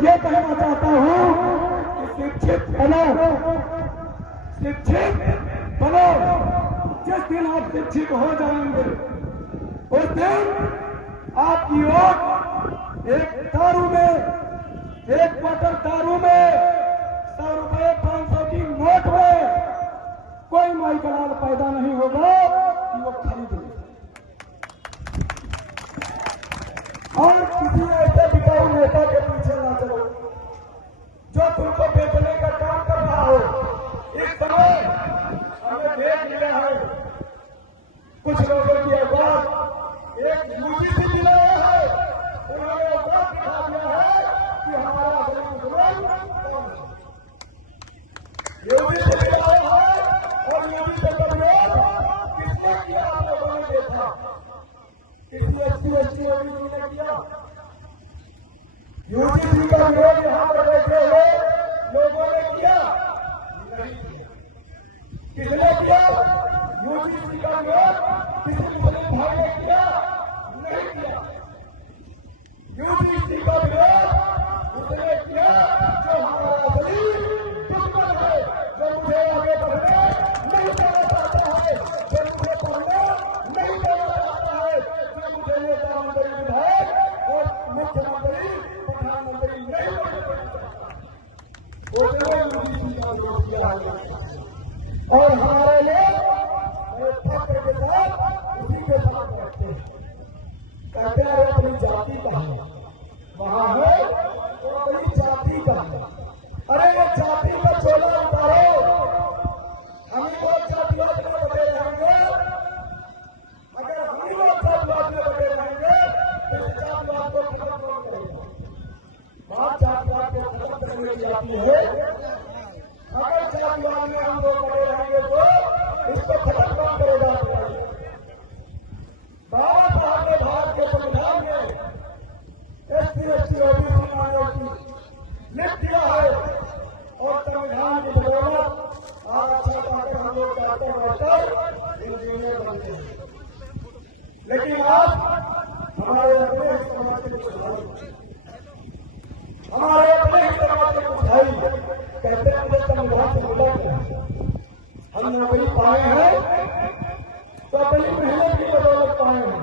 ये कहना चाहता हूं कि शिक्षित बनो, शिक्षित बनो। जिस दिन आप शिक्षित हो जाएंगे उस दिन आपकी वोट एक दारू में, एक बोतल दारू में, 100 रुपए 500 की नोट में कोई माई बलाल पैदा नहीं होगा कि वो खरीद ले। और किसी ऐसे बिकाऊ नेता के पीछे ना चलो जो तुमको बेचने का काम कर रहा हो। इस समय हमें देख लिया है कुछ लोगों की आवाज एक यूजीसी दिलाया है, उन्होंने आवाज दिखा दिया है कि हमारा गरीब दुल्हन कौन है। यूजीसी दिलाया है और यूजीसी का विरोध किसने किया आप लोगों ने देखा? किसी एससी ओबीसी ने किया? यूजीसी का विरोध यहां पर बैठे हुए लोगों ने किया? नहीं किया। किसने किया? यूजीसी का विरोध किसी मुस्लिम भाई ने किया? नहीं किया। यूजीसी का विरोध उसने किया जो हमारा शरीर दुश्मन है, जो मुझे आगे बढ़ने नहीं देना चाहता है, जो मुझे पढ़ने नहीं देना चाहता है, जो मुझे नेता मंत्री विधायक और मुख्यमंत्री प्रधानमंत्री नहीं बनने देना चाहता, उसने यूजीसी का विरोध किया है। और हमारे लोग फख्र के साथ उसी के साथ रहते हैं, कहते हैं अपनी जाति का है, वहां है तो अपनी जाति का है। अरे ये जाति का चोला उतारो, हम लोग जातिवाद में बटे रहेंगे। अगर हम लोग जातिवाद में बटे रहेंगे तो जातिवाद को खत्म कौन करेगा? बात जातिवाद को खत्म करने की आती है। अगर जातिवाद में हम लोग बटे रहेंगे तो इसको खत्म कौन करेगा? बाबा साहब ने भारत के संविधान में एससी एसटी ओबीसी माइनॉरिटी लिख दिया है और संविधान की बदौलत आरक्षण पाकर हम लोग डॉक्टर मास्टर इंजीनियर बनते हैं। लेकिन आज हमारे अपने ही समाज के कुछ भाई, हमारे अपने ही समाज के कुछ भाई कहते हैं मुझे संविधान से मिला क्या? हम नौकरी पाए हैं तो अपनी मेहनत की बदौलत पाए हैं,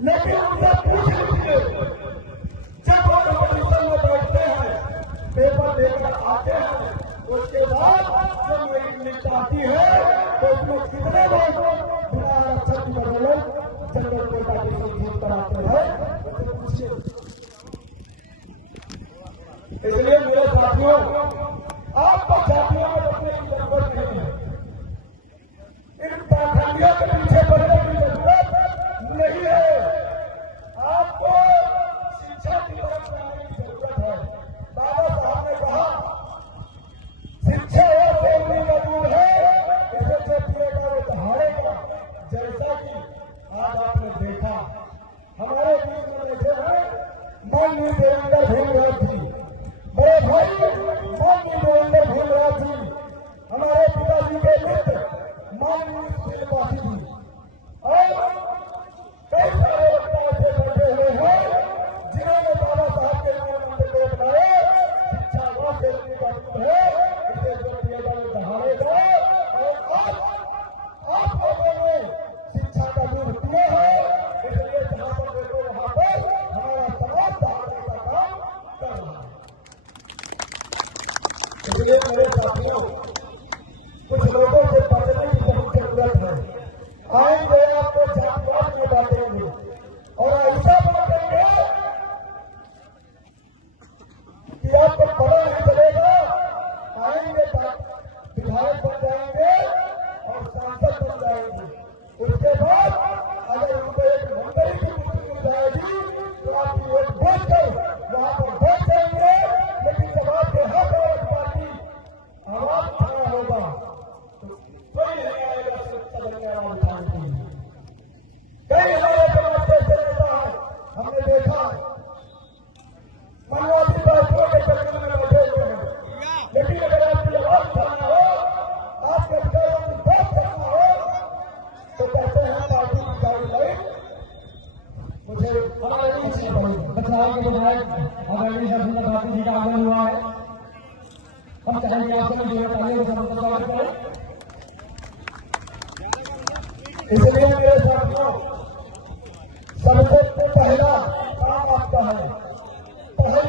लेकिन उनसे पूछ लीजिए जब वो कंपटीशन में बैठते हैं, पेपर लेकर आते हैं, उसके बाद जब मेरी लिस्ट आती है तो उसमें कितने लोग बिना आरक्षण की बदौलत जनरल कोटा की सीट पर आते हैं, उसे पूछिए। इसलिए मेरे साथियों, आपको जातियों में बचने की जरूरत नहीं है, इन पाखंडियों के पीछे बढ़ने की जरूरत नहीं है। आपको शिक्षा की तरफ जाने की जरूरत है। बाबा साहब ने कहा शिक्षा और बोलने का दूर है, इसे जो पिएगा वो दहाड़ेगा। जैसा कि आज आपने देखा हमारे बीच में बैठे हैं माननीय देवेंद्र भीमराव जी, बड़े भाई माननीय देवेंद्र भीमराव जी, हमारे पिताजी के मित्र माननीय श्रीनिवासी जी, और कई सारे वक्ता ऐसे बैठे हुए हैं जिन्होंने बाबा साहब के लिए मंदिर को अपनाया। शिक्षा वह देने का दूर है, इसे जो पिएगा वो दहाड़ेगा। और आप लोगों ने शिक्षा का दूर किया है, इसलिए जहां पर देखो वहां पर हमारा समाज दहाड़ने का काम कर रहा है। इसलिए मेरे साथियों, कुछ लोगों से पढ़ने की जरूरत है। आएंगे आपको जातिवाद में बांटेंगे और ऐसा बांटेंगे कि आपको पता नहीं चलेगा। आएंगे विधायक बन जाएंगे और सांसद बन जाएंगे, उसके बाद अगर उनको एक मंत्री की कुर्सी मिल जाएगी तो आपकी वोट बोलकर वहां पर बैठ जाएंगे। लेकिन जब आपके हक और पार्टी आवाज खड़ा होगा तो कोई नहीं आएगा सदन में आवाज उठाने के लिए। आगमन हुआ है। हम चाहेंगे आपसे जो तालियों से स्वागत करें। इसलिए मेरे साथियों, सबसे पहला काम आपका है, पहले